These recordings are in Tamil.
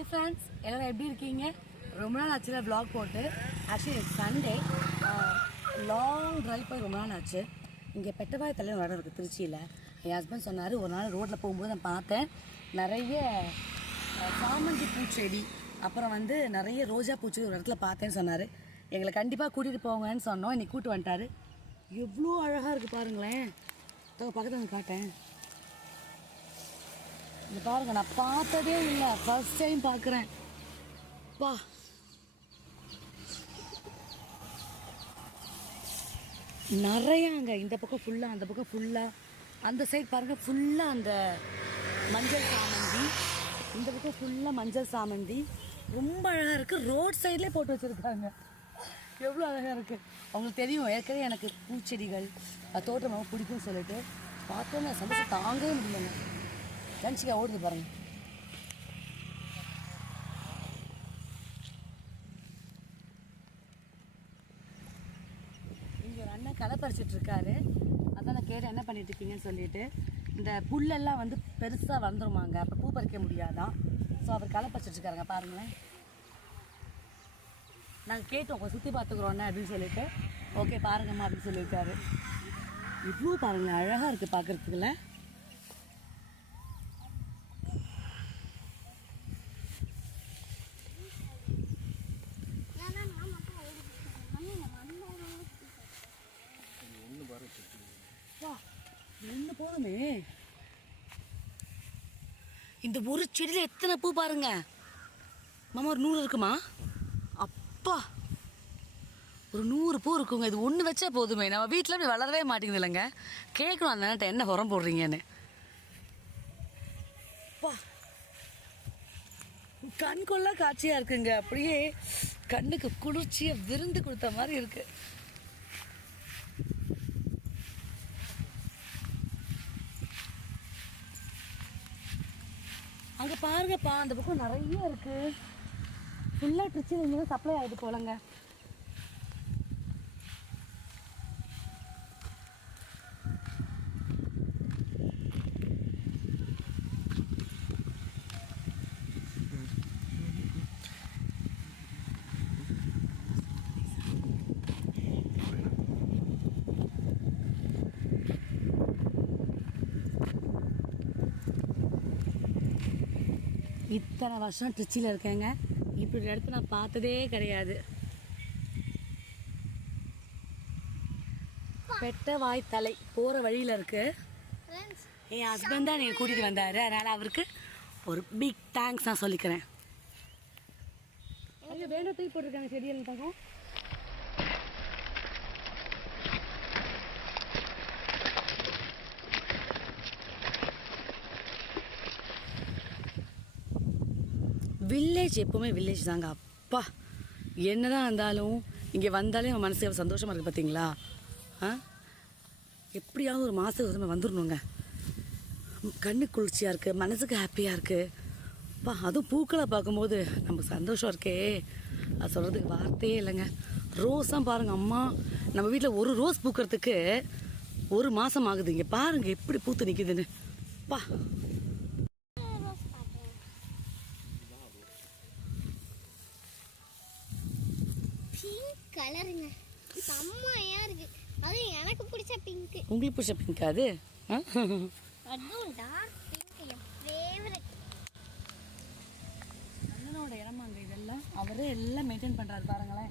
ஹாய் ஃப்ரெண்ட்ஸ் எல்லோரும் எப்படி இருக்கீங்க? ரொம்ப நாள் ஆச்சுல ப்ளாக் போட்டு. ஆக்சுவலி சண்டே லாங் ட்ரைவ் போய் ரொம்ப நாள் ஆச்சு. இங்கே பெட்டவாய் தலைவர் இடம் இருக்குது திருச்சியில். என் ஹஸ்பண்ட் சொன்னார் ஒரு நாள் ரோட்டில் போகும்போது நான் பார்த்தேன். நிறைய சாமந்தி பூச்செடி அப்புறம் வந்து நிறைய ரோஜா பூச்செடி ஒரு இடத்துல பார்த்தேன்னு சொன்னார். எங்களை கண்டிப்பாக கூட்டிகிட்டு போங்கன்னு சொன்னோம். இன்னைக்கு கூப்பிட்டு வந்துட்டாரு. எவ்வளோ அழகாக இருக்குது பாருங்களேன். இதோ பக்கத்தில் வந்து காட்டேன். இந்த பாருங்க நான் பார்த்ததே இல்லை. ஃபர்ஸ்ட் டைம் பார்க்குறேன். பா. நிறையாங்க. இந்த பக்கம் ஃபுல்லாக அந்த பக்கம் ஃபுல்லாக அந்த சைடு பாருங்க ஃபுல்லாக அந்த மஞ்சள் சாமந்தி. இந்த பக்கம் ஃபுல்லாக மஞ்சள் சாமந்தி. ரொம்ப அழகாக இருக்குது ரோட் சைட்லேயே போட்டு வச்சுருக்காங்க. எவ்வளோ அழகாக இருக்குது அவங்களுக்கு தெரியும் ஏற்கனவே எனக்கு பூச்செடிகள் தோட்டம் ரொம்ப பிடிக்கும்னு சொல்லிட்டு. பார்த்தோன்னே சந்தோஷம் தாங்கவே முடியலைங்க. லஞ்சுக்கா ஓடுது பாருங்க. இங்கே ஒரு அண்ணன் களை பறிச்சுட்டு இருக்காரு. அதான் நான் கேட்டேன் என்ன பண்ணிட்டு இருக்கீங்கன்னு சொல்லிட்டு. இந்த புல்லெல்லாம் வந்து பெருசாக வந்துருமாங்க. அப்போ பூ பறிக்க முடியாதான் ஸோ அவர் களை பறிச்சுட்டு இருக்காருங்க பாருங்களேன். நாங்கள் கேட்டோம் கொஞ்சம் சுற்றி பார்த்துக்குறோண்ணே அப்படின்னு சொல்லிட்டு. ஓகே பாருங்கம்மா அப்படின்னு சொல்லியிருக்காரு. இவ்வளோ பாருங்களேன் அழகாக இருக்குது பார்க்குறதுக்குள்ள வா ஒன்று போதுமே. இந்த ஒரு செடியில் எத்தனை பூ பாருங்க. மாமா ஒரு நூறு இருக்குமா? அப்பா. ஒரு நூறு பூ இருக்குங்க. இது ஒன்று வச்சா போதுமே. நம்ம வீட்டில் அப்படி வளரவே மாட்டேங்குது இல்லைங்க கேட்கணும் அந்த நேரத்தை என்ன உரம் போடுறீங்கன்னு. அப்பா. கண் கொள்ளா காட்சியாக இருக்குங்க. அப்படியே கண்ணுக்கு குளிர்ச்சியை விருந்து கொடுத்த மாதிரி இருக்கு. அங்கே பாருங்கப்பா அந்த பக்கம் நிறைய இருக்குது ஃபுல்லாக ட்ரிச்சில் இங்கே சப்ளை ஆகிடுது போலங்க. இத்தனை வருஷம் திருச்சியில் இருக்கேங்க. இப்படி ஒரு இடத்த நான் பார்த்ததே கிடையாது. பெட்ட வாய் தலை போகிற வழியில் இருக்கு. என் ஹஸ்பண்ட் தான் நீங்கள் கூட்டிகிட்டு வந்தார். அதனால் அவருக்கு ஒரு பிக் தேங்க்ஸ் நான் சொல்லிக்கிறேன். ஐயோ வேண்டாம் தூக்கி போட்டிருக்காங்க செடியில் பார்க்கும் வில்லேஜ் எப்போவுமே வில்லேஜ் தாங்க. அப்பா என்னதான் இருந்தாலும் இங்கே வந்தாலே நம்ம மனசு எவ்வளோ சந்தோஷமாக இருக்குது பார்த்தீங்களா ஆ? எப்படியாவது ஒரு மாதம் ஒரு வந்துடணுங்க கண்ணு குளிர்ச்சியாக இருக்குது மனசுக்கு ஹாப்பியாக இருக்குது அப்பா அதுவும் பூக்களை பார்க்கும்போது நமக்கு சந்தோஷம் இருக்கே. அது சொல்கிறதுக்கு வார்த்தையே இல்லைங்க. ரோஸாக பாருங்கள் அம்மா நம்ம வீட்டில் ஒரு ரோஸ் பூக்கிறதுக்கு ஒரு மாதம் ஆகுது. இங்கே பாருங்கள் எப்படி பூத்து நிற்குதுன்னு பா கலருங்க. செம்மையா இருக்கு. அது எனக்கு பிடிச்ச பிங்க் உங்களுக்கு பிடிச்ச பிங்க் அது? அதுவும் டார்க் பிங்க் என் ஃபேவரட் அண்ணனோட இடமாங்க இதெல்லாம் அவரே எல்லாம் மெயின்டைன் பண்ணுறாரு பாருங்களேன்.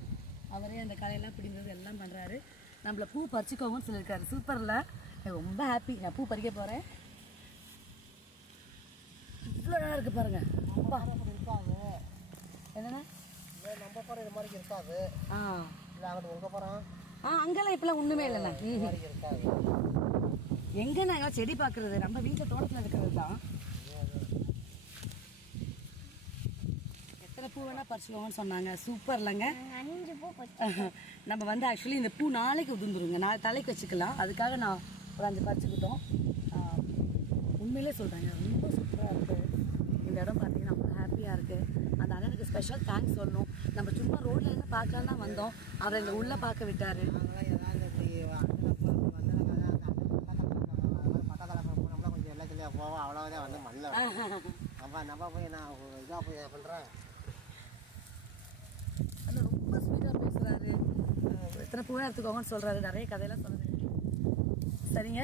அவரே அந்த கலையெல்லாம் பிடிங்கிறது எல்லாம் பண்ணுறாரு நம்மள பூ பறிச்சுக்கோங்கன்னு சொல்லியிருக்காரு. சூப்பரில் ரொம்ப ஹாப்பி நான் பூ பறிக்க போகிறேன் இவ்வளோ அழகாக இருக்குது பாருங்க. அப்பா. என்னண்ணா? நம்ம போகிற இது மாதிரி இருக்காது. ஆ. ஆ அங்கெல்லாம் இப்போலாம் ஒன்றுமே இல்லைண்ணா. எங்கே நாங்கள் செடி பார்க்குறது நம்ம வீட்டில் தோட்டத்தில் இருக்கிறது தான். எத்தனை பூ வேணால் பறிச்சுக்கோங்கன்னு சொன்னாங்க. சூப்பர் இல்லைங்க. அஞ்சு பூ போச்சு நம்ம வந்து ஆக்சுவலி இந்த பூ நாளைக்கு உதிர்ந்துருங்க. நாளை தலைக்கு வச்சுக்கலாம். அதுக்காக நான் ஒரு அஞ்சு பறிச்சுக்கிட்டோம். உண்மையிலே சொல்கிறேங்க ரொம்ப சூப்பராக இருக்குது இந்த இடம் பார்த்தீங்கன்னா ரொம்ப ஹாப்பியாக இருக்குது அந்த அண்ணனுக்கு ஸ்பெஷல் தேங்க்ஸ் சொல்லணும். நம்ம சும்மா ரோட்டில் இருந்து பார்க்கலாம் தான் வந்தோம். அவர் எங்களை உள்ளே பார்க்க விட்டார். போவோம் அவ்வளோதான் வந்து மண்ணில் நம்ம நம்ம போய் நான் இதாக போய் பண்ணுறேன் அண்ணா ரொம்ப ஸ்வீட்டாக பேசுகிறாரு எத்தனை பூவை எடுத்துக்கோங்கன்னு சொல்கிறாரு நிறைய கதையெல்லாம் சொல்லுது. சரிங்க.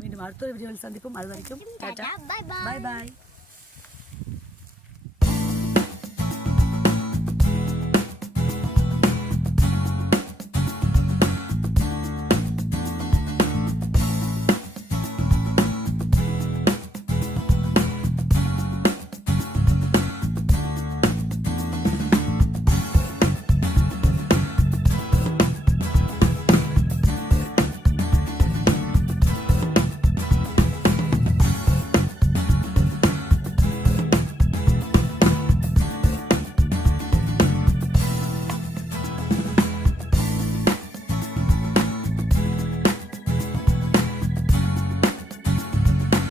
மீண்டும் அடுத்த வீடியோவில் சந்திப்போம். அது வரைக்கும். பாய் பாய்